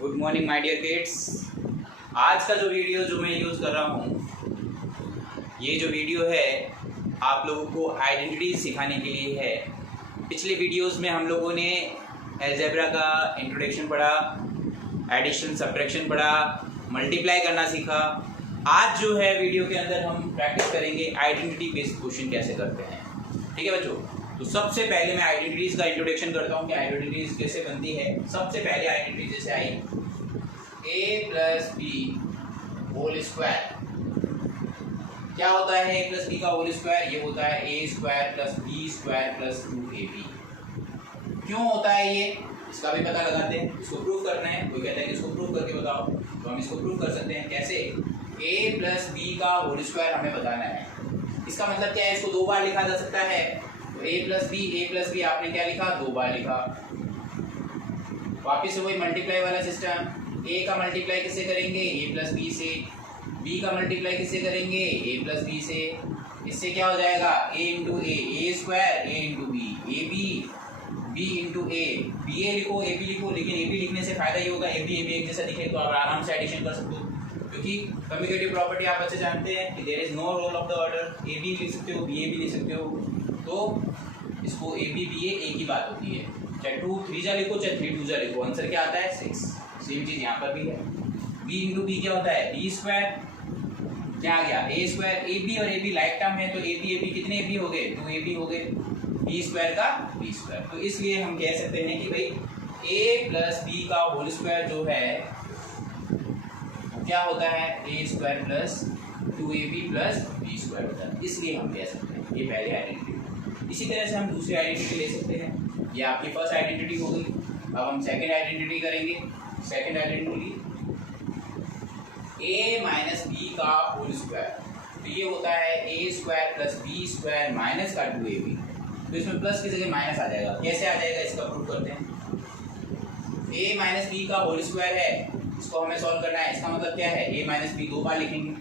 Good morning my dear kids. आज का जो वीडियो जो मैं यूज़ कर रहा हूँ, ये जो वीडियो है आप लोगों को आइडेंटिटी सिखाने के लिए है। पिछले वीडियोस में हम लोगों ने अलजेब्रा का इंट्रोडक्शन पढ़ा, एडिशन सब्ट्रैक्शन पढ़ा, मल्टीप्लाई करना सीखा। आज जो है वीडियो के अंदर हम प्रैक्टिस करेंगे आइडेंटिटी बेस्ड क्वेश्चन कैसे करते हैं। ठीक है बच्चों, तो सबसे पहले मैं आइडेंटिटीज का इंट्रोडक्शन करता हूँ कि आइडेंटिटीज कैसे बनती है। सबसे पहले आइडेंटिटी जैसे I a plus b whole square. क्या होता है a प्लस बी का होल स्क्वायर? ये होता है a square plus B square plus 2ab। क्यों होता है ये, इसका भी पता लगाते हैं। इसको प्रूव करना है, कोई कहता है कि इसको प्रूव करके बताओ, तो हम इसको प्रूव कर सकते हैं। कैसे? a प्लस बी का होल स्क्वायर हमें बताना है। इसका मतलब क्या है? इसको दो बार लिखा जा सकता है। तो a प्लस बी आपने क्या लिखा? दो बार लिखा। वापिस से वही मल्टीप्लाई वाला सिस्टम। a का मल्टीप्लाई किससे करेंगे? a प्लस बी से। b का मल्टीप्लाई किससे करेंगे? a प्लस बी से। इससे क्या हो जाएगा? a into A square, a into B, A B into A, B A लिखो, ए बी लिखो। लेकिन ए बी लिखने से फायदा ये होगा, ए बी एक जैसा दिखे तो आप आराम से एडिशन कर सकते हो, क्योंकि कम्युटेटिव प्रॉपर्टी आप अच्छे जानते हैं कि there is no role of the order. A b लिख सकते हो, बी ए भी लिख सकते हो, तो इसको ए बी बी ए एक ही बात होती है। चाहे 2 3 जा लिखो, चाहे 3 2 जा लिखो, आंसर क्या आता है? 6। सेम चीज़ यहाँ पर भी है। बी इंटू बी क्या होता है? B square. क्या आ गया? ए स्क्वायर। ए बी और ए बी लाइक टर्म है, तो ए बी कितने ए बी हो गए? 2 ए बी हो गए। बी स्क्वायर का बी स्क्वायर। तो इसलिए हम कह सकते हैं कि भाई ए प्लस बी का होल स्क्वायर जो है क्या होता है? A square plus 2ab plus B square होता है। इसलिए हम कह सकते हैं ये पहले आइडेंटिटी। इसी तरह से हम दूसरी आइडेंटिटी ले सकते हैं। ये आपकी फर्स्ट आइडेंटिटी हो गई। अब हम सेकंड आइडेंटिटी करेंगे। Second identity a minus B का होल स्क्वायर, तो ये होता है A square plus B square minus का 2ab। तो इसमें प्लस की जगह माइनस आ जाएगा। कैसे आ जाएगा इसका प्रूव करते हैं। a माइनस बी का होल स्क्वायर है, इसको हमें सॉल्व करना है। इसका मतलब क्या है? a माइनस बी दो बार लिखेंगे।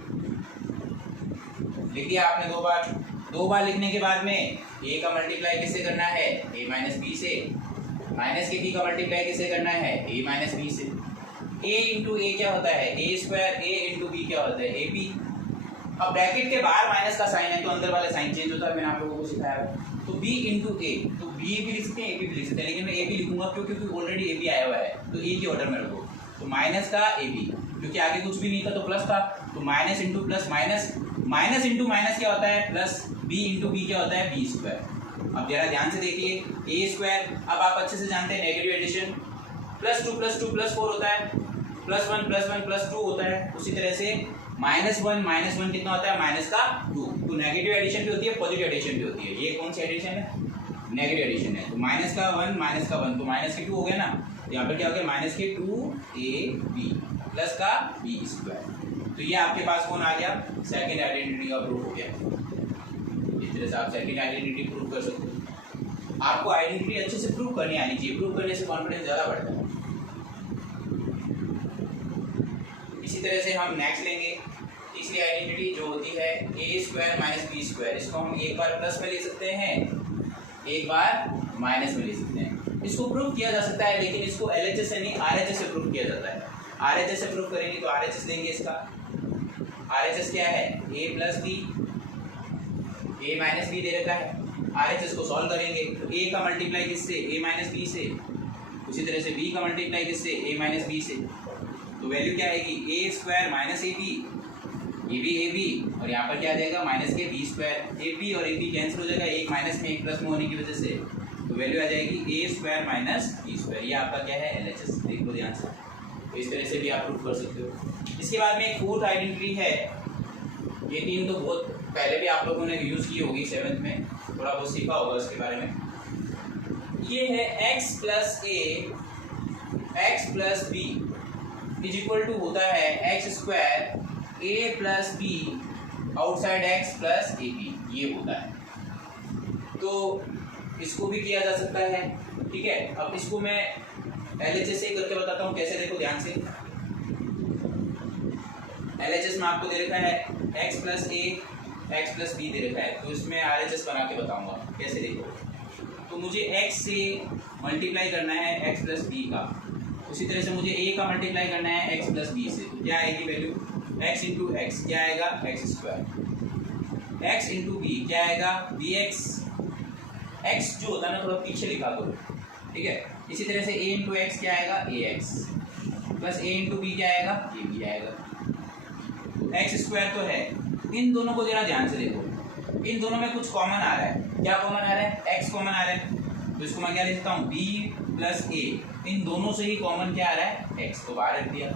लिख दिया आपने दो बार। दो बार लिखने के बाद में a का मल्टीप्लाई किससे करना है? a माइनस बी से। माइनस के b का मल्टीप्लाई किससे करना है? a माइनस बी से। a इंटू ए क्या होता है? a square. a into B क्या होता है? ए बी। अब ब्रैकेट के बाहर माइनस का साइन है तो अंदर वाला साइन चेंज होता है, मैंने आप लोगों को सिखाया। तो b इंटू ए, तो b भी लिख सकते हैं, a भी लिख सकते हैं, लेकिन मैं a भी लिखूंगा क्योंकि ऑलरेडी a भी आया हुआ है, तो a के ऑर्डर में रखो। तो माइनस का a बी, क्योंकि आगे कुछ भी नहीं था तो प्लस था, तो minus into plus minus, minus into minus क्या होता है? प्लस। b इंटू बी क्या होता है? B square. अब जरा ध्यान से देखिए, a स्क्वायर। अब आप अच्छे से जानते हैं नेगेटिव एडिशन, प्लस 2 प्लस 4 होता है, प्लस 1 प्लस 2 होता है। उसी तरह से माइनस वन कितना होता है? माइनस का 2। तो नेगेटिव एडिशन भी होती है, पॉजिटिव एडिशन भी होती है। ये कौन सी एडिशन है? नेगेटिव एडिशन है। तो माइनस का 1 तो माइनस के 2 हो गया ना। यहाँ पर क्या हो गया? माइनस के 2ab प्लस का बी स्क्वायर। तो ये आपके पास कौन आ गया? सेकेंड आइडेंटिटी का प्रूफ हो गया। इस तरह से आप सेकेंड आइडेंटिटी प्रूव कर सकते हो। आपको आइडेंटिटी अच्छे से प्रूव करनी आनी चाहिए। प्रूव करने से कॉन्फिडेंस ज़्यादा बढ़ता है। इसी तरह से हम नेक्स्ट लेंगे तीसरी आइडेंटिटी जो होती है A square minus B square. इसको हम एक बार प्लस में ले सकते हैं, एक बार माइनस में ले सकते हैं। इसको प्रूव किया जा सकता है, लेकिन इसको एलएचएस से नहीं आरएचएस से प्रूव किया जाता है। आरएचएस से प्रूव करेंगे तो आरएचएस लेंगे। इसका आरएचएस क्या है? ए प्लस बी, ए माइनस बी दे रखा है। आरएचएस को सॉल्व करेंगे तो ए का मल्टीप्लाई किससे? ए माइनस बी से। उसी तरह से बी का मल्टीप्लाई किससे? ए माइनस बी से। तो वैल्यू क्या आएगी? ए स्क्वायर माइनस ए बी, ये भी ए बी, और यहाँ पर क्या आ जाएगा? माइनस के बी स्क्वायर। ए बी और ए बी कैंसिल हो जाएगा, एक माइनस में एक प्लस में होने की वजह से। तो वैल्यू आ जाएगी ए स्क्वायर माइनस बी स्क्वायर। ये आपका क्या है? एलएचएस। देख लो ध्यान से, तो इस तरह से भी आप प्रूव कर सकते हो। इसके बाद में एक फोर्थ आइडेंटिटी है। ये तीन तो बहुत पहले भी आप लोगों ने यूज़ की होगी, 7th में थोड़ा बहुत सीखा होगा उसके बारे में। ये है x plus A x plus B is equal to होता है x square a plus B outside x plus A B, ये होता है। तो इसको भी किया जा सकता है। ठीक है, अब इसको मैं एलएचएस से करके बताता हूँ कैसे। देखो ध्यान से, एलएचएस में आपको दे रखा है एक्स प्लस ए एक्स प्लस बी दे रखा है, तो इसमें आरएचएस बना के बताऊंगा कैसे। देखो, तो मुझे x से मल्टीप्लाई करना है x प्लस बी का, उसी तरह से मुझे a का मल्टीप्लाई करना है x प्लस बी से, तो क्या आएगी वैल्यू x इंटू एक्स, क्या आएगा x square, x into B क्या आएगा बी एक्स, x जो होता है ना थोड़ा पीछे लिखा करो, ठीक है। इसी तरह से a इंटू एक्स क्या आएगा A x, plus a into B क्या आएगा ए बी आएगा। एक्स स्क्वायर तो है, इन दोनों को जरा ध्यान से देखो, इन दोनों में कुछ कॉमन आ रहा है, क्या कॉमन आ रहा है x कॉमन आ रहा है, तो इसको मैं क्या लिख सकता हूँ b प्लस a, इन दोनों से ही कॉमन क्या आ रहा है x, तो बाहर रख दिया,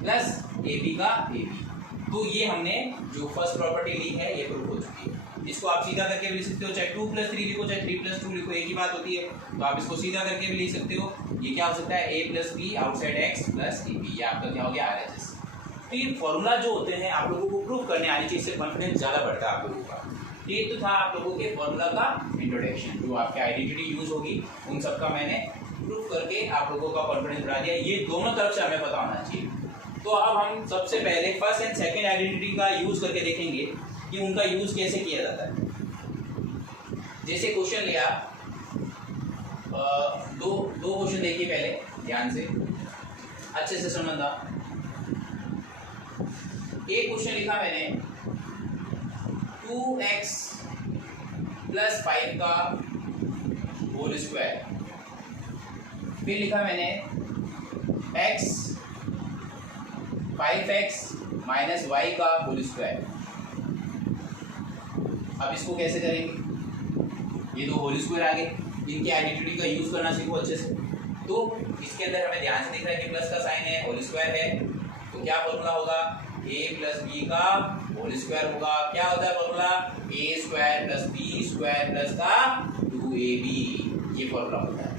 प्लस ए बी का ए बी। तो ये हमने जो फर्स्ट प्रॉपर्टी ली है ये प्रूव हो चुकी है। इसको आप सीधा करके भी लिख सकते हो, चाहे 2 प्लस 3 लिखो चाहे 3 प्लस 2 लिखो, एक ही बात होती है। तो आप इसको सीधा करके भी लिख सकते हो, ये क्या हो सकता है a plus B outside x plus A B, ये आपका क्या हो गया RHS। तो ये फॉर्मूला जो होते हैं आप लोगों को प्रूव करने आनी चाहिए, इससे कॉन्फिडेंस ज़्यादा बढ़ता है आप लोगों का। ये तो था आप लोगों के फॉर्मूला का इंट्रोडक्शन, जो आपके आइडेंटिटी यूज होगी उन सब का मैंने प्रूव करके आप लोगों का कॉन्फिडेंस बढ़ा दिया। ये दोनों तरफ से हमें पता होना चाहिए। तो अब हम सबसे पहले फर्स्ट एंड सेकंड आइडेंटिटी का यूज करके देखेंगे कि उनका यूज कैसे किया जाता है। जैसे क्वेश्चन लिया, दो क्वेश्चन देखिए पहले ध्यान से, अच्छे से समझना। एक क्वेश्चन लिखा मैंने 2x प्लस 5 का होल स्क्वायर, फिर लिखा मैंने x 5x माइनस वाई का होल स्क्वायर। अब इसको कैसे करेंगे, ये दो होल स्क्वायर आ गए, इनकी आइडेंटिटी का यूज करना सीखो अच्छे से। तो इसके अंदर हमें ध्यान से दिख रहा है कि प्लस का साइन है, होल स्क्वायर है, तो क्या फॉर्मूला होगा a प्लस बी का होल स्क्वायर होगा। क्या होता है formula, a square plus B square plus का 2ab, ये फॉर्मूला होता है,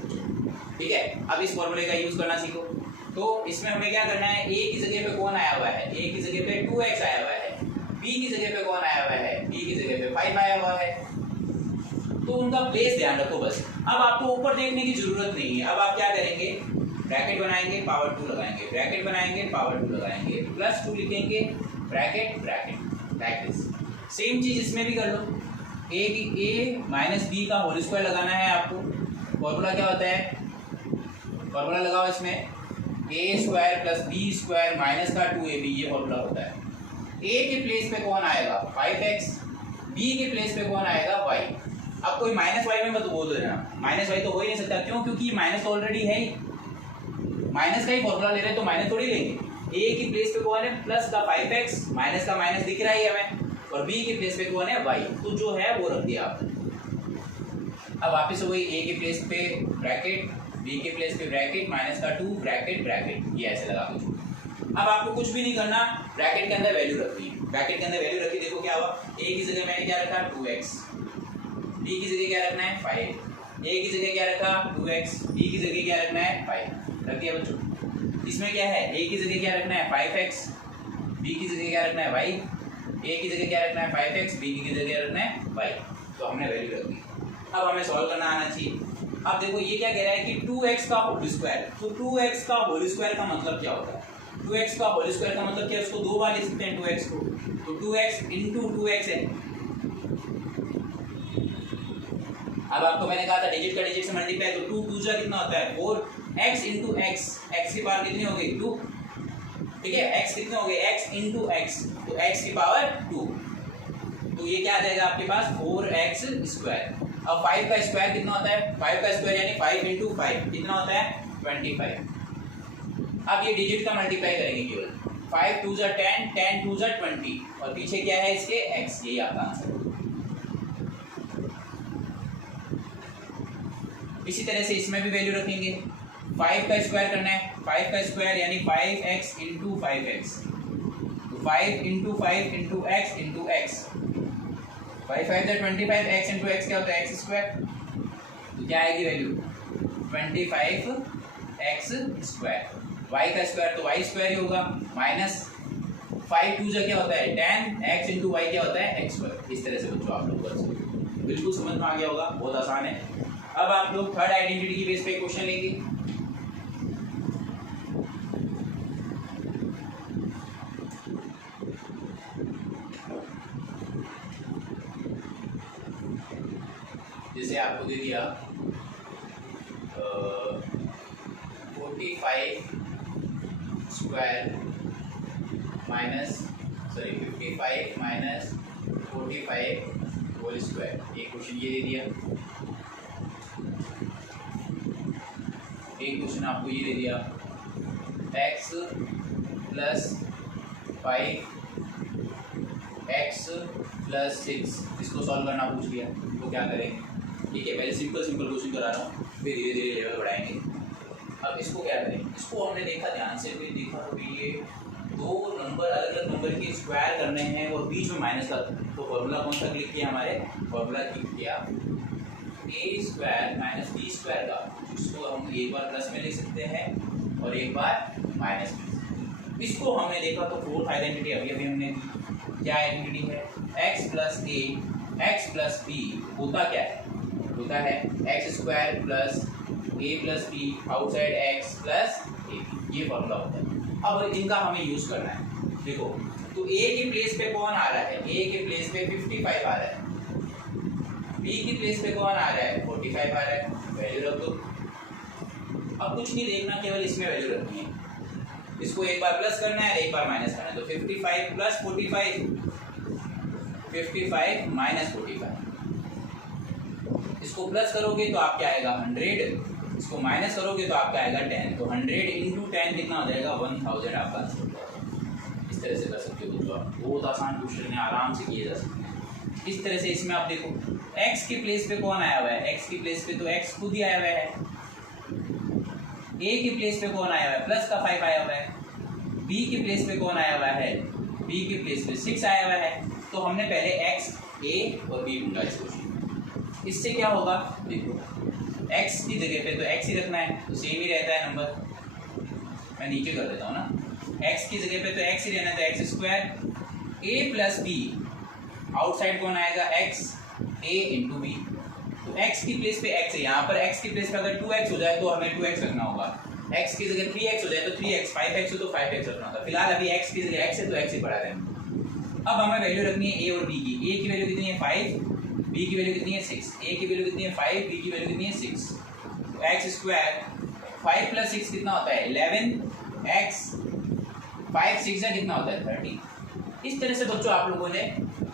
ठीक है। अब इस फॉर्मूले का यूज करना सीखो। तो इसमें हमें क्या करना है, a की जगह पे कौन आया हुआ है, a की जगह पे 2x आया हुआ है, b की जगह पे कौन आया हुआ है, b की जगह पे 5 आया हुआ है, तो उनका प्लेस ध्यान रखो बस। अब आपको ऊपर देखने की जरूरत नहीं है। अब आप क्या करेंगे, ब्रैकेट बनाएंगे पावर 2 लगाएंगे, ब्रैकेट बनाएंगे पावर 2 लगाएंगे, प्लस 2 लिखेंगे, bracket bracket like this. Same चीज इसमें भी कर लो, a माइनस बी का होल स्क्वायर लगाना है आपको। फॉर्मूला क्या होता है, फॉर्मूला लगाओ इसमें, a square plus B square minus का 2ab, ये फॉर्मूला होता है। a के प्लेस पे कौन आएगा 5x, b के प्लेस पे कौन आएगा y। अब कोई माइनस वाई में मत बोल देना, माइनस वाई तो हो ही नहीं सकता, क्यों, क्योंकि माइनस तो ऑलरेडी है ही, माइनस का ही फॉर्मूला ले रहे हैं तो माइनस थोड़ी लेंगे। a की प्लेस पे कौन है प्लस का 5x, माइनस का माइनस दिख रहा है हमें, और b के प्लेस पे कौन है y, तो जो है वो रख दिया आपने। अब वापस वही a के प्लेस पे ब्रैकेट, b के प्लेस पे ब्रैकेट, माइनस का 2 ब्रैकेट ब्रैकेट, ये ऐसे लगा दो। अब आपको कुछ भी नहीं करना, ब्रैकेट के अंदर वैल्यू रखनी है, ब्रैकेट के अंदर वैल्यू रखी, देखो क्या हुआ, a की जगह मैंने क्या रखा 2x, b की जगह क्या रखना है 5, a की जगह क्या रखा 2x, b की जगह क्या रखना है 5, रख दिया बच्चों। इसमें क्या है, a की जगह क्या रखना है 5x, b की जगह क्या रखना है y, a की जगह क्या रखना है 5x, b की जगह क्या रखना है y, तो हमने वैल्यू रख दी। अब हमें सॉल्व करना आना चाहिए। अब देखो ये क्या कह रहा है कि 2x का होल स्क्वायर, तो 2x का होल स्क्वायर का मतलब क्या होता है, 2x का होल स्क्वायर का मतलब क्या है, उसको दो बार लिख सकते हैं 2x को, तो 2x इंटू 2x है। अब आपको मैंने कहा था डिजिट का डिजिट से मल्टीप्लाई, तो 2 2 जा कितना होता है 4, x इंटू एक्स, एक्स की पावर कितनी हो गई 2, ठीक है, x कितने हो गए x इंटू एक्स, तो x की पावर 2, तो ये क्या आ जाएगा आपके पास 4x स्क्वायर। अब 5 का स्क्वायर कितना होता है, 5 का स्क्वायर यानी 5 इंटू 5 कितना होता है 25। अब ये डिजिट का मल्टीप्लाई करेंगे केवल, 5 2 जा 10, 10 2 जा 20, और पीछे क्या है इसके x, यही आपका आंसर है। इसी तरह से इसमें भी वैल्यू रखेंगे, 5 का स्क्वायर करना है, 5 का स्क्वायर यानी 5x इंटू 5x, तो 5 into 5 into x into x, 5 5 25, x into x क्या होता है x स्क्वायर, तो क्या आएगी वैल्यू 25x स्क्वायर। y का स्क्वायर तो y स्क्वायर ही होगा, माइनस 5 2 क्या होता है 10, x इंटू y क्या होता है x स्क्वायर। इस तरह से बच्चों आप लोग कर सकते हो, बिल्कुल समझ में आ गया होगा, बहुत आसान है। अब आप लोग थर्ड आइडेंटिटी की बेस पे क्वेश्चन लेंगे। जैसे आपको दे दिया 45 square minus 55 minus 45 whole square. एक क्वेश्चन ये दे दिया, एक क्वेश्चन आपको ये दे दिया x प्लस 5 x प्लस 6, इसको सॉल्व करना पूछ लिया तो क्या करेंगे? ठीक है, पहले सिंपल क्वेश्चन करा रहा हूँ, फिर धीरे धीरे लेवल बढ़ाएंगे। अब इसको क्या करें? इसको हमने देखा ध्यान से, फिर देखा तो ये दो नंबर अलग अलग नंबर के स्क्वायर करने हैं और बीच में माइनस का, तो फॉर्मूला कौन सा क्लिक किया? हमारे फॉर्मूला क्लिक किया ए स्क्वायर माइनस बी स्क्वायर का, जिसको हम एक बार प्लस में लिख सकते हैं और एक बार माइनस में। इसको हमने देखा तो फोर्थ आइडेंटिटी अभी हमने की। क्या आइडेंटिटी है? एक्स प्लस ए एक्स प्लस बी होता क्या है? होता है x square plus A plus B outside x plus A, ये फॉर्मूला होता है। अब इनका हमें यूज करना है। देखो तो ए की प्लेस पे कौन आ रहा है? ए के प्लेस पे 55 आ रहा है, बी की प्लेस पे कौन आ रहा है? 45 आ रहा है, वैल्यू रख दो। अब कुछ नहीं देखना, केवल इसमें वैल्यू रखनी है। इसको एक बार प्लस करना है, एक बार माइनस करना है, तो 55 प्लस 45, 55 माइनस 45। इसको प्लस करोगे तो आपका आएगा 100, इसको माइनस करोगे तो आपका आएगा 10, तो 100 इंटू 10 कितना हो जाएगा? 1000 आपका आंसर हो जाएगा। इस तरह से कर सकते हो, तो आप बहुत आसान क्वेश्चन है, आराम से किए जा सकते हैं। इस तरह से इसमें आप देखो x की प्लेस पे कौन आया हुआ है? x की प्लेस पे तो x खुद ही आया हुआ है। a की प्लेस पे कौन आया हुआ है? प्लस का 5 आया हुआ है। b की प्लेस पे कौन आया हुआ है? b की प्लेस पे 6 आया हुआ है। तो हमने पहले x, a और b ढूंढा इस क्वेश्चन। इससे क्या होगा? देखो x की जगह पे तो x ही रखना है, तो सेम ही रहता है नंबर। मैं नीचे कर देता हूँ ना, x की जगह पे तो x ही रहना है, तो x square a plus B, outside कौन आएगा? x a into b. तो x की प्लेस पे x है, यहाँ पर x की प्लेस पे अगर 2x हो जाए तो हमें 2x रखना होगा। x की जगह 3x हो जाए तो 3x, 5x हो तो 5x रखना होगा। फिलहाल अभी x की जगह x है तो x ही पड़ा रहेगा। अब हमें वैल्यू रखनी है a और b की। a की वैल्यू कितनी है? 5, b की वैल्यू कितनी है? 6। a की वैल्यू कितनी है? 5, b की वैल्यू कितनी है? 6। तो x स्क्वायर 5 प्लस 6 कितना होता है? 11, x 5 6 का कितना होता है? 30। इस तरह से बच्चों आप लोगों ने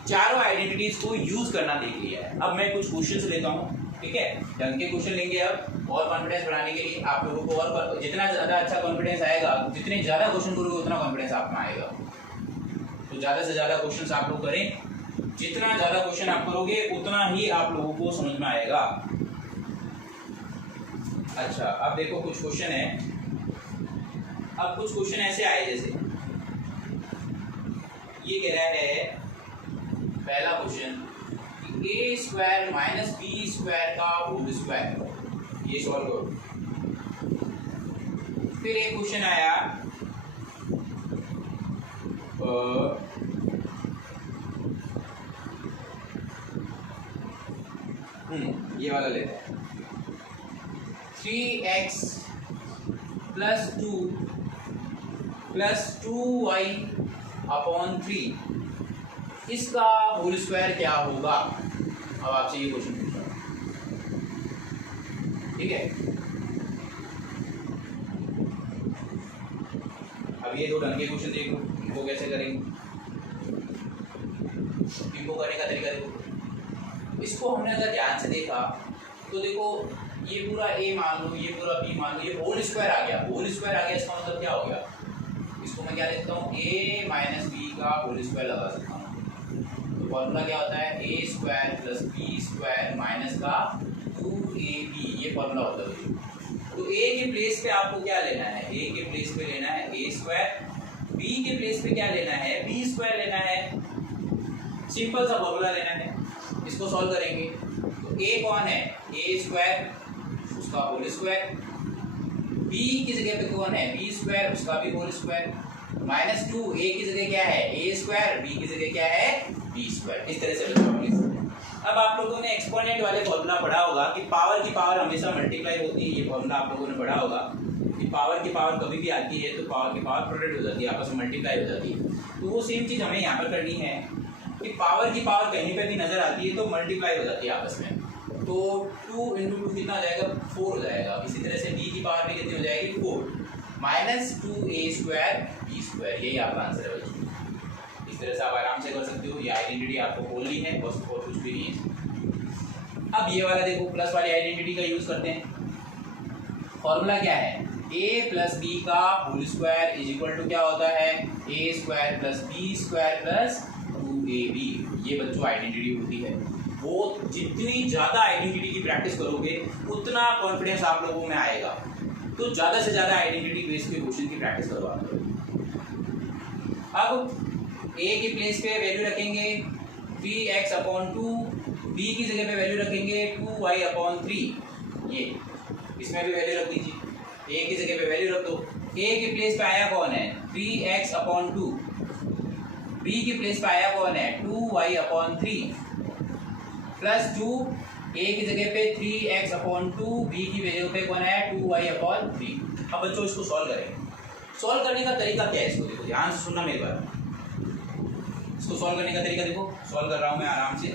चारों आइडेंटिटीज को यूज करना देख लिया है। अब मैं कुछ क्वेश्चन लेता हूँ, ठीक है? ढंग के क्वेश्चन लेंगे अब, और कॉन्फिडेंस बढ़ाने के लिए आप लोगों को, और जितना ज़्यादा अच्छा कॉन्फिडेंस आएगा, जितने ज़्यादा क्वेश्चन करोगे उतना कॉन्फिडेंस आप में आएगा। तो ज़्यादा से ज़्यादा क्वेश्चन आप लोग करें, जितना ज़्यादा क्वेश्चन आप करोगे उतना ही आप लोगों को समझ में आएगा। अच्छा, अब देखो कुछ क्वेश्चन है। अब कुछ क्वेश्चन ऐसे आए, जैसे ये कह रहा है पहला क्वेश्चन ए स्क्वायर माइनस बी स्क्वायर का होल स्क्वायर, ये सॉल्व करो। फिर एक क्वेश्चन आया ये वाला लेते हैं, 3x plus 2 plus 2y upon 3, इसका होल स्क्वायर क्या होगा? अब आपसे ये क्वेश्चन पूछा, ठीक है? अब ये दो ढंग के क्वेश्चन देखो, इनको कैसे करेंगे, इनको करने का तरीका देखो। इसको हमने अगर ध्यान से देखा तो देखो ये पूरा a मान लो, ये पूरा b मान लो, ये होल स्क्वायर आ गया। होल स्क्वायर आ गया, इसका मतलब क्या हो गया? इसको मैं क्या लिखता हूँ? a माइनस बी का होल स्क्वायर लगा सकता हूँ। तो फॉर्मूला क्या होता है? A square plus B square minus का 2ab, ये फॉर्मूला होता है। तो a के प्लेस पे आपको क्या लेना है? a के प्लेस पे लेना है a स्क्वायर, b के प्लेस पे क्या लेना है? b स्क्वायर लेना है। सिंपल सा फॉर्मूला लेना है, इसको सॉल्व करेंगे। तो a कौन है? a स्क्वायर, उसका होल स्क्वायर। b की जगह पे कौन है? b स्क्वायर, उसका भी होल स्क्वायर। माइनस 2, a की जगह क्या है? a स्क्वायर, b की जगह क्या है? b square. इस तरह से अब आप लोगों ने एक्सपोनेंट वाले फॉर्मूला पढ़ा होगा कि पावर की पावर हमेशा मल्टीप्लाई होती है। ये फॉर्मूला आप लोगों ने पढ़ा होगा कि पावर की पावर कभी भी आती है तो पावर की पावर प्रोडक्ट हो जाती है, आपस में मल्टीप्लाई हो जाती है। तो वो सेम चीज़ हमें यहाँ पर करनी है कि पावर की पावर कहीं पे भी नजर आती है तो मल्टीप्लाई हो जाती है आपस में। तो 2 इंटू 2 कितना हो जाएगा? 4 हो जाएगा। इसी तरह से b की पावर भी कितनी हो जाएगी? 4 minus 2a square B square, यही आपका आंसर है बच्चों। इस तरह से आप आराम से कर सकते हो, ये आइडेंटिटी आपको बोलनी है, बस और कुछ भी नहीं है। अब ये वाला देखो, प्लस वाली आइडेंटिटी का यूज करते हैं। फॉर्मूला क्या है, a प्लस बी का whole square is equal to क्या होता है, a square plus B square plus 2ab। ये बच्चों आइडेंटिटी होती है। वो जितनी ज़्यादा आइडेंटिटी की प्रैक्टिस करोगे उतना कॉन्फिडेंस आप लोगों में आएगा। तो ज़्यादा से ज़्यादा आइडेंटिटी बेस्ड के क्वेश्चन की प्रैक्टिस करो आप लोग। अब a की प्लेस पे वैल्यू रखेंगे 3x/2, b की जगह पे वैल्यू रखेंगे 2y/3। ये इसमें भी वैल्यू रख दीजिए, a की जगह पे वैल्यू रख दो। a की प्लेस पे आया कौन है 3x/2, b की प्लेस पे आया कौन है 2y/3 प्लस 2, a की जगह पे 3x/2, b की जगह पे कौन है 2y/3। अब बच्चों इसको सॉल्व करेंगे। सॉल्व करने का तरीका क्या है, इसको देखो ध्यान से सुनना मेरी बात। इसको सॉल्व करने का तरीका देखो, सॉल्व कर रहा हूं मैं आराम से।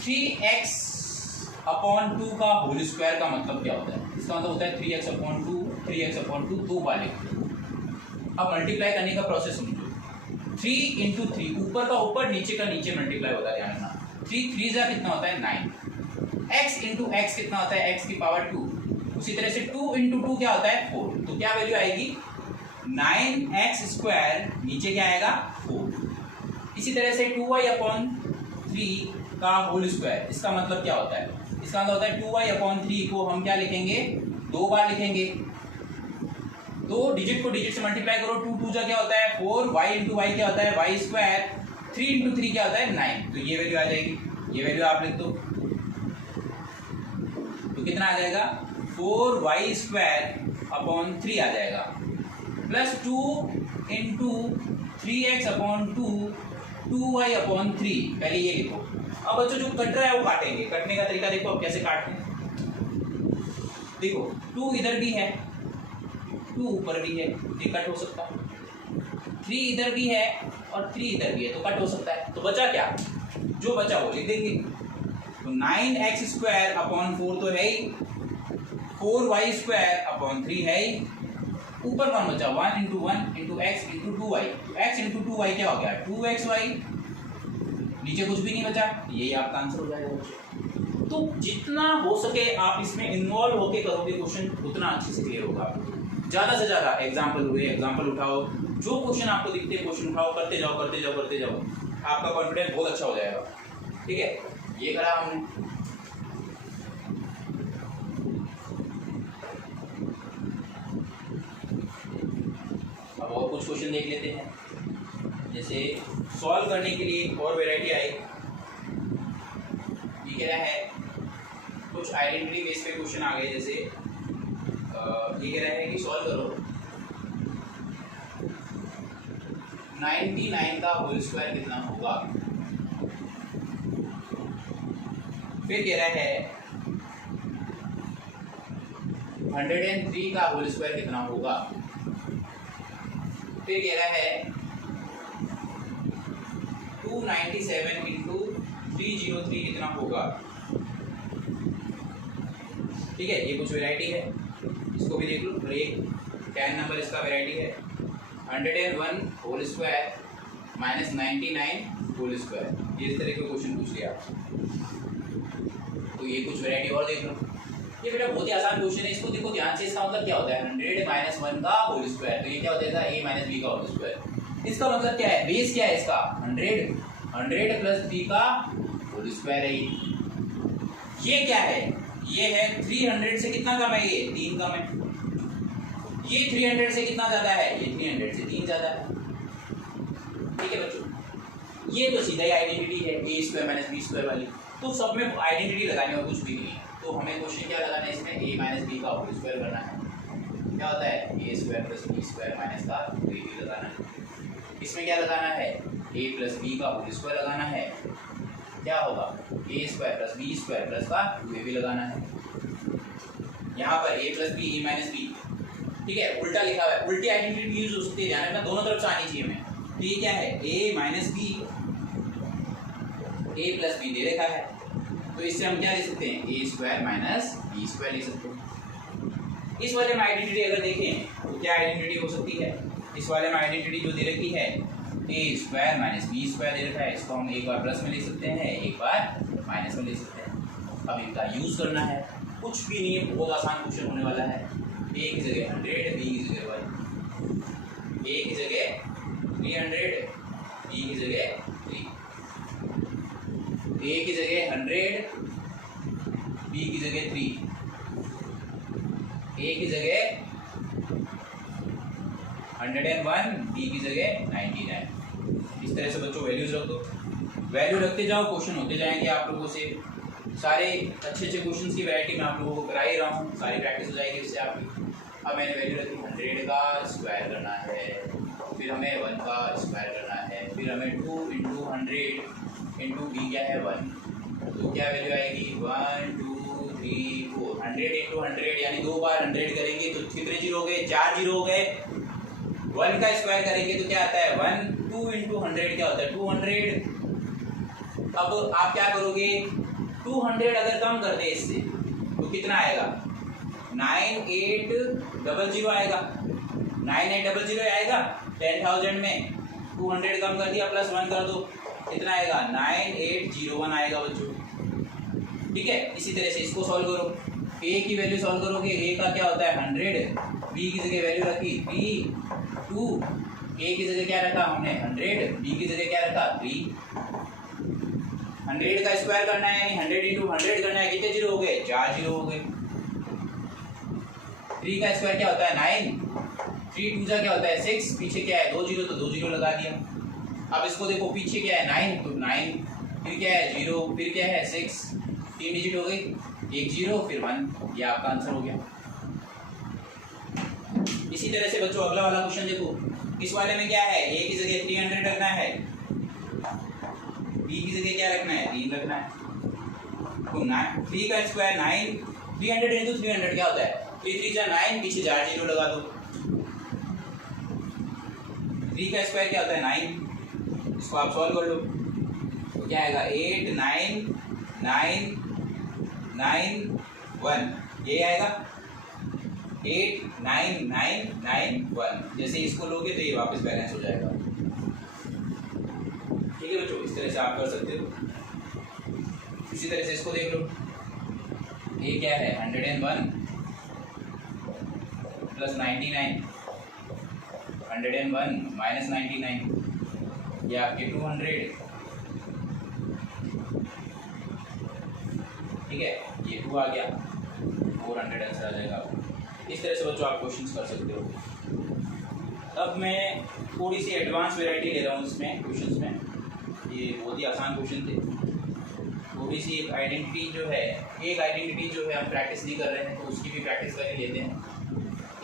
3x/2 का होल स्क्वायर का मतलब क्या होता है, इसका मतलब होता है 3x/2 दो बार लिखो। अब मल्टीप्लाई करने का प्रोसेस समझो, 3 × 3, ऊपर का ऊपर नीचे का नीचे मल्टीप्लाई होता है, ध्यान रखना। 3 3 जा कितना होता है 9, x × x कितना होता है x की पावर 2। उसी तरह से 2 × 2 क्या होता है 4। तो क्या वैल्यू आएगी 9x², नीचे क्या आएगा 4। इसी तरह से 2y/3 का होल स्क्वायर, इसका मतलब क्या होता है, इसका मतलब होता है 2y/3 को हम क्या लिखेंगे, दो बार लिखेंगे। तो डिजिट को डिजिट से मल्टीप्लाई करो, 2 2 जा क्या होता है 4, y × y क्या होता है y², 3 × 3 क्या होता है 9। तो ये वैल्यू आ जाएगी, ये वैल्यू आप लिख दो। तो कितना आ जाएगा 4y²/3 आ जाएगा, प्लस 2 × 3x/2 2y/3। पहले ये लिखो। अब बच्चों जो कट रहा है वो काटेंगे, कटने का तरीका देखो अब कैसे काटते हैं। देखो 2 इधर भी है, 2 ऊपर भी है, ये कट हो सकता है। 3 इधर भी है और 3 इधर भी है, तो कट हो सकता है। तो बचा क्या, जो बचा वो लिख देंगे। तो 9x²/4 तो है ही, 4y²/3 है ही, ऊपर कौन बचा 1 × 1 × x × 2y। तो x × 2y क्या हो गया 2xy, नीचे कुछ भी नहीं बचा, यही आपका आंसर हो जाएगा। तो जितना हो सके आप इसमें इन्वॉल्व होके करोगे क्वेश्चन, उतना अच्छे से क्लियर होगा आपको। ज़्यादा से ज़्यादा एग्जाम्पल हुए, एग्जाम्पल उठाओ, जो क्वेश्चन आपको दिखते हैं क्वेश्चन उठाओ, करते जाओ करते जाओ करते जाओ, आपका कॉन्फिडेंस बहुत अच्छा हो जाएगा। ठीक है, ये करा हमने। अब और कुछ क्वेश्चन देख लेते हैं। जैसे सॉल्व करने के लिए एक और वैरायटी आई, ये कह रहा है कुछ आइडेंटिटी बेस पे क्वेश्चन आ गए। जैसे ये कह रहा है कि सॉल्व करो 99 का होल स्क्वायर कितना होगा। फिर कह रहा है 103 का होल स्क्वायर कितना होगा। फिर कह रहा है 297 × 303 कितना होगा। ठीक है, ये कुछ वैरायटी है, इसको भी देख लो। और एक 10 नंबर इसका वैरायटी है 101 whole square minus 99 whole square. ये इस तरह के क्वेश्चन पूछ लिया। तो ये कुछ वैरायटी और देख लो। ये बेटा बहुत ही आसान क्वेश्चन है, इसको देखो ध्यान से। इसका मतलब क्या होता है 100 - 1 का होल स्क्वायर, तो ये क्या हो जाएगा a - b का होल स्क्वायर। इसका मतलब क्या है, बेस क्या है इसका 100 प्लस b का होल स्क्वायर है। ये क्या है, ये है 300 से कितना कम है, ये 3 कम है। ये 300 से कितना ज्यादा है, ये 300 से 3 ज्यादा है। ठीक है बच्चों, ये तो सीधा ही आइडेंटिटी है a² - b² वाली। तो सब में आइडेंटिटी लगाने में कुछ भी नहीं है। तो हमें क्वेश्चन क्या लगाना है इसमें, a - b का होल स्क्वायर करना है। क्या होता है a² + b² माइनस का ab लगाना है। इसमें क्या लगाना है a + b का होल स्क्वायर लगाना है। क्या होगा a² + b² प्लस का ab लगाना है। यहाँ पर a + b a - b, ठीक है, उल्टा लिखा हुआ है। उल्टी आइडेंटिटी यूज हो सकती है, ध्यान रखना, दोनों तरफ से आनी चाहिए हमें। तो ये क्या है a - b, a + b दे रखा है, तो इससे हम क्या लिख सकते हैं a² - b² लिख सकते हैं। इस वाले में आइडेंटिटी अगर देखें तो क्या आइडेंटिटी हो सकती है? इस वाले में आइडेंटिटी जो दे रखी है A square minus B square दे रखा है, इसको हम एक बार प्लस में ले सकते हैं, एक बार माइनस में ले सकते हैं। अब इनका यूज करना है, कुछ भी नहीं है, बहुत आसान क्वेश्चन होने वाला है। ए की जगह 100, बी की जगह 1, ए की जगह 300, बी की जगह 3, ए की जगह 100, बी की जगह 3, ए की जगह 101, बी की जगह 99। इस तरह से बच्चों वैल्यूज रख दो, वैल्यू रखते जाओ, क्वेश्चन होते जाएंगे आप लोगों से। सारे अच्छे अच्छे क्वेश्चंस की वैरायटी मैं आप लोगों को करा ही रहा हूँ, सारी प्रैक्टिस हो जाएगी इससे आपकी। अब मैंने वैल्यू रखी 100 का स्क्वायर करना है, फिर हमें 1 का स्क्वायर करना है, फिर हमें 2 × 100 इंटू बी क्या है 1, तो क्या वैल्यू आएगी 1 2 3 4, 100 × 100 यानी 2 बार 100 करेंगे तो कितने जीरो हो गए? 4 जीरो हो गए। 1 का स्क्वायर करेंगे तो क्या आता है 1, 2 × 100 क्या होता है 200। अब आप क्या करोगे, 200 अगर कम कर दे इससे तो कितना आएगा? 9800 आएगा, 9800 आएगा। 10,000 में 200 कम कर दिया, प्लस 1 कर दो, कितना आएगा? 9801 आएगा बच्चों। ठीक है, इसी तरह से इसको सॉल्व करो। ए की वैल्यू सॉल्व करोगे, ए का क्या होता है 100, बी की जगह वैल्यू रखी 3 2, ए की जगह क्या रखा हमने 100, बी की जगह क्या रखा 3। 100 का स्क्वायर करना है यानी 100 × 100 करना है, कितने जीरो हो गए? 4 जीरो हो गए। 3 का स्क्वायर क्या होता है 9, 3 2 क्या होता है 6, पीछे क्या है 2 जीरो तो 2 जीरो लगा दिया। अब इसको देखो, पीछे क्या है 9 तो 9, फिर क्या है 0, फिर क्या है 6, 3 डिजिट हो गई, 1 0 फिर 1, ये आपका आंसर हो गया। इसी तरह से बच्चों अगला वाला क्वेश्चन देखो, इस वाले में क्या है, ए की जगह 300 रखना है, बी की जगह क्या रखना है 3 रखना है। तो 3 का स्क्वायर 9, 300 × 300 क्या होता है 3 3 9, पीछे 4 जीरो लगा दो। 3 का स्क्वायर क्या होता है 9, इसको आप सॉल्व कर लो तो क्या आएगा 8 9 9 9 1, ये आएगा 8 9 9 9 1। जैसे इसको लोगे तो ये वापस बैलेंस हो जाएगा। ठीक है बच्चों, इस तरह से आप कर सकते हो। इसी तरह से इसको देख लो, ये क्या है 101 प्लस 99, 101 माइनस 99, ये आपके 200। ठीक है, ये 2 आ गया, 400 आंसर आ जाएगा। इस तरह से बच्चों आप क्वेश्चंस कर सकते हो। अब मैं थोड़ी सी एडवांस वैरायटी ले रहा हूँ इसमें क्वेश्चंस में, ये बहुत ही आसान क्वेश्चन थे। थोड़ी सी एक आइडेंटिटी जो है, एक आइडेंटिटी जो है हम प्रैक्टिस नहीं कर रहे हैं तो उसकी भी प्रैक्टिस कर ही लेते हैं।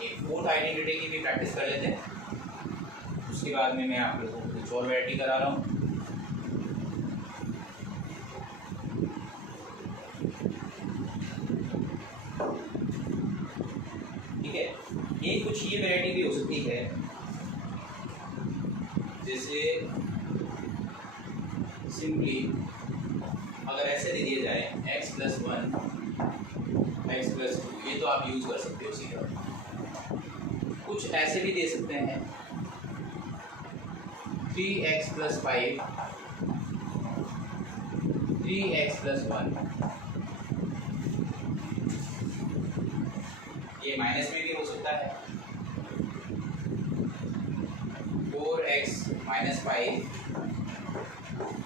एक फोर्थ आइडेंटिटी की भी प्रैक्टिस कर लेते हैं, उसके बाद में मैं आप लोगों को कुछ और वैरायटी करा रहा हूँ। ठीक है, ये कुछ ये वैरायटी भी हो सकती है, जैसे सिंपली अगर ऐसे दे दिया जाए x + 1 x + 2, ये तो आप यूज कर सकते हो सीधा। कुछ ऐसे भी दे सकते हैं 3x + 5 3x + 1, ये माइनस में भी हो सकता है 4x - 5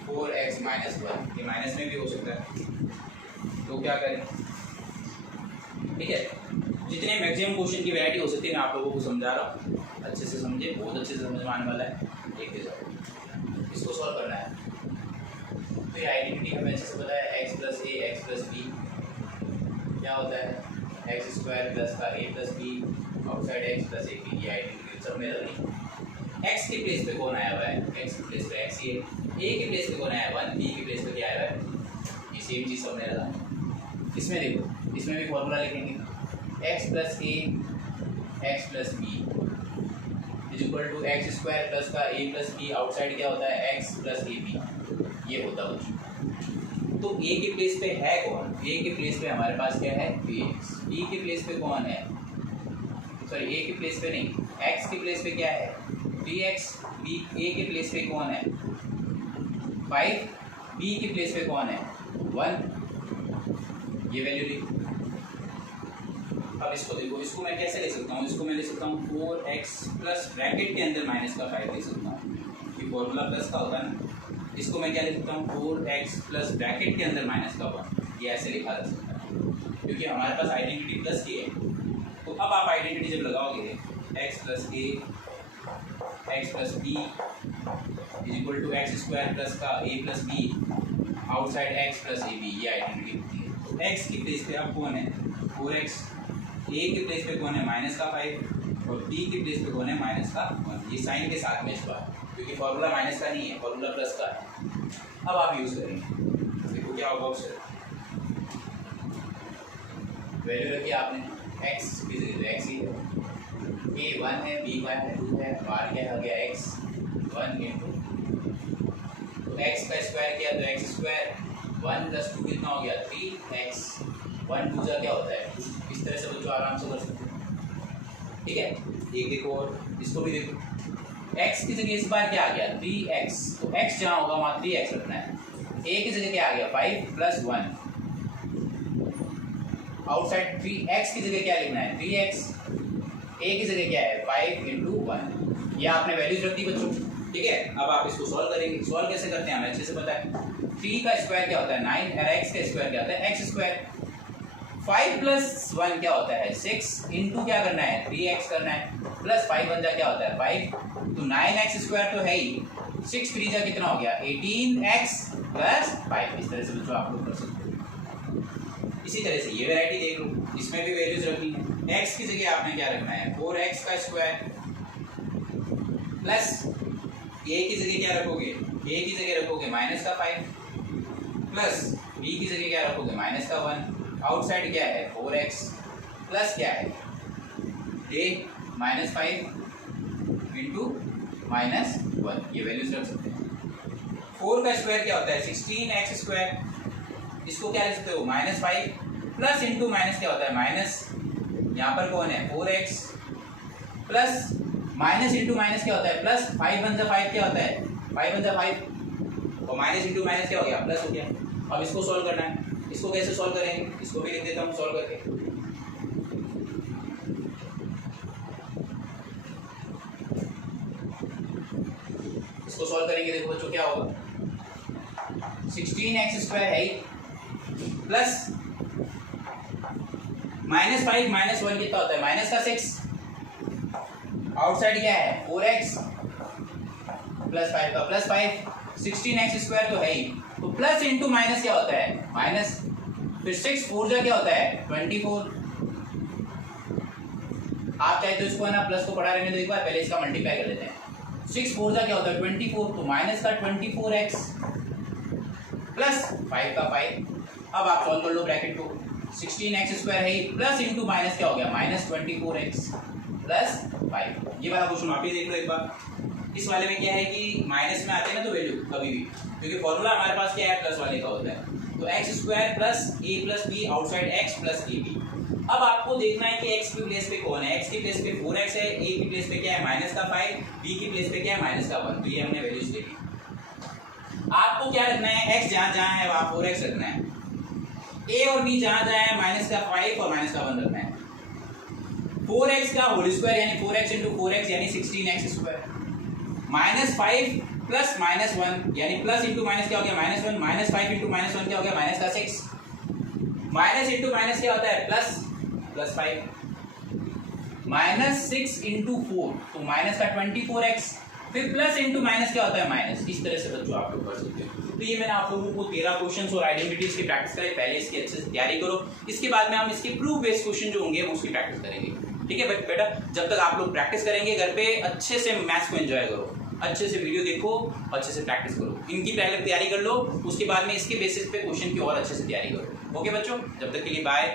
4x - 1, ये माइनस में भी हो सकता है। तो क्या करें? ठीक है, जितने मैक्सिमम क्वेश्चन की वैरायटी हो सकती है मैं आप लोगों को समझा रहा हूँ, अच्छे से समझे, बहुत अच्छे से समझ में आने वाला है। देखते जाओ, इसको सॉल्व करना है। तो ये आइडेंटिटी हमें अच्छे से पता है, x + a x + b क्या होता है x² + का a + b outside x + ab, ये आइडेंटिटी सब में रखनी। x के प्लेस पे कौन आया हुआ है, x के प्लेस पे x ही है, a के प्लेस पे कौन आया हुआ है 1, b के प्लेस पे क्या आया हुआ है, ये सेम चीज़ सबने लगानी। इसमें देखो, इसमें भी फॉर्मूला लिखेंगे x + a x + b = x² + का a + b आउटसाइड क्या होता है x + ab, ये होता है। तो a के प्लेस पे है कौन, a के प्लेस पे हमारे पास क्या है bx, b के प्लेस पे कौन है सॉरी ए के प्लेस पे नहीं, एक्स के प्लेस पे क्या है 3x, बी ए के प्लेस पे कौन है 5, बी के प्लेस पे कौन है 1, ये वैल्यू ली। अब इसको देखो, इसको मैं कैसे ले सकता हूँ, इसको मैं ले सकता हूँ 4x प्लस ब्रैकेट के अंदर माइनस का 5 ले सकता हूँ, ये फॉर्मूला प्लस का होता है ना। इसको मैं क्या ले सकता हूँ 4x प्लस ब्रैकेट के अंदर माइनस का 1, ये ऐसे लिखा जा सकता है क्योंकि हमारे पास आइडेंटिटी प्लस की है। तो अब आप आइडेंटिटी जब लगाओगे x plus A x plus B is equal to X square plus का A plus B outside x plus A B, ये आइडेंटिटी होती है। तो एक्स की प्लेस पे अब कौन है 4x, ए के प्लेस पे कौन है माइनस का 5 और बी के प्लेस पे कौन है माइनस का 1, ये साइन के साथ में इसका क्योंकि फॉर्मूला माइनस का नहीं है, फॉर्मूला प्लस का है। अब आप यूज़ करेंगे, देखो क्या होगा उससे वैल्यू रखी आपने x की जगह तो x ही है, a 1 है, b का है 2 है, बाहर क्या हो गया x 1 इंटू तो x का स्क्वायर किया तो x स्क्वायर 1 प्लस 2 कितना हो गया 3x, 1 2 क्या होता है, इस तरह से बच्चों आराम से कर सकते हैं। ठीक है, एक देखो और इसको भी देखो, x की जगह इस बार क्या आ गया 3x, तो x जहाँ होगा वहाँ 3x रखना है। a की जगह क्या आ गया 5 प्लस 1, आउटसाइड 3x की जगह क्या लिखना है 3x, a की जगह क्या है 5 इंटू 1, ये आपने वैल्यूज रख दी बच्चों। ठीक है, अब आप इसको सॉल्व करेंगे, सॉल्व कैसे करते हैं हमें अच्छे से पता है। 3 का स्क्वायर क्या होता है 9 और x का स्क्वायर क्या होता है x स्क्वायर, 5 प्लस 1 क्या होता है 6 इंटू क्या करना है 3x करना है प्लस 5 बन जा क्या होता है 5, तो 9x स्क्वायर तो है ही, 6 3 जा कितना हो गया 18x प्लस 5, इस तरह से बच्चों आप लोग कर सकते हो। इसी तरह से ये वैरायटी देख लो, इसमें भी वैल्यूज रखनी है। x की जगह आपने क्या रखना है 4x का स्क्वायर प्लस a की जगह क्या रखोगे, a की जगह रखोगे माइनस का 5 प्लस b की जगह क्या रखोगे माइनस का 1, आउटसाइड क्या है 4x प्लस क्या है a माइनस 5 इंटू माइनस 1, ये वैल्यूज रख सकते हैं। 4 का स्क्वायर क्या होता है 16x स्क्वायर, इसको क्या लिख सकते हो माइनस 5 प्लस इंटू माइनस क्या होता है माइनस, यहाँ पर कौन है 4x plus minus into minus क्या होता है प्लस, 5 1 5 क्या होता है 5 1 5 और माइनस इंटू माइनस क्या हो गया प्लस हो गया। अब इसको सॉल्व करना है, इसको कैसे सॉल्व करेंगे, इसको भी लिख देता हूँ सॉल्व करके। इसको सॉल्व करेंगे, देखो बच्चों क्या होगा 16x स्क्वायर है प्लस माइनस 5 माइनस 1 कितना होता है माइनस का 6, आउटसाइड क्या है 4x प्लस 5 का प्लस 5, 16x स्क्वायर तो है ही, तो प्लस इंटू माइनस क्या होता है माइनस, फिर 6 4 जा क्या होता है 24। आप चाहे तो इसको है ना प्लस को पढ़ा रहने दो, एक बार पहले इसका मल्टीप्लाई कर लेते हैं। 6 4 जा क्या होता है 24, तो माइनस का 24x प्लस 5 का 5। अब आप सॉल्व कर लो ब्रैकेट को, 16x स्क्वायर है प्लस इंटू माइनस क्या हो गया माइनस 24x प्लस 5। ये वाला क्वेश्चन आप ही देख लो एक बार। इस वाले में क्या है कि माइनस में आते हैं ना तो वैल्यू कभी भी, क्योंकि फॉर्मूला हमारे पास क्या है प्लस वाले का होता है, तो एक्स स्क्वायर प्लस ए plus B outside x plus ए बी। अब आपको देखना है कि एक्स की प्लेस पे कौन है, एक्स की प्लेस पे 4x है, ए की प्लेस पे क्या है माइनस का 5, बी की प्लेस पे क्या है माइनस का 1, तो ये हमने वैल्यूज देखी। आपको क्या रखना है एक्स जहाँ जहाँ है वहाँ 4x रखना है, ए और बी जहाँ जहाँ है माइनस का 5 और माइनस का 1 रखना है। 4x का होल स्क्वायर यानी 4x इंटू 4x यानी 16x square, minus 5 plus minus 1 यानी प्लस इंटू माइनस क्या हो गया माइनस 1, माइनस 5 इंटू माइनस 1 क्या हो गया माइनस का 6, माइनस इंटू माइनस क्या होता है प्लस, प्लस 5, माइनस 6 इंटू 4 तो माइनस का 24x, फिर प्लस इंटू माइनस क्या होता है माइनस। इस तरह से बच्चों आप लोग कर सकते हो। तो ये मैंने आप लोगों को 13 क्वेश्चंस और आइडेंटिटीज की प्रैक्टिस कराई, पहले इसकी अच्छे से तैयारी करो, इसके बाद में हम इसके प्रूफ बेस्ड क्वेश्चन जो होंगे उसकी प्रैक्टिस करेंगे। ठीक है बेटा, जब तक आप लोग प्रैक्टिस करेंगे घर पे अच्छे से मैथ्स को एंजॉय करो, अच्छे से वीडियो देखो, अच्छे से प्रैक्टिस करो, इनकी पहले तैयारी कर लो, उसके बाद में इसके बेसिस पे क्वेश्चन की और अच्छे से तैयारी करो। ओके बच्चों, जब तक के लिए बाय।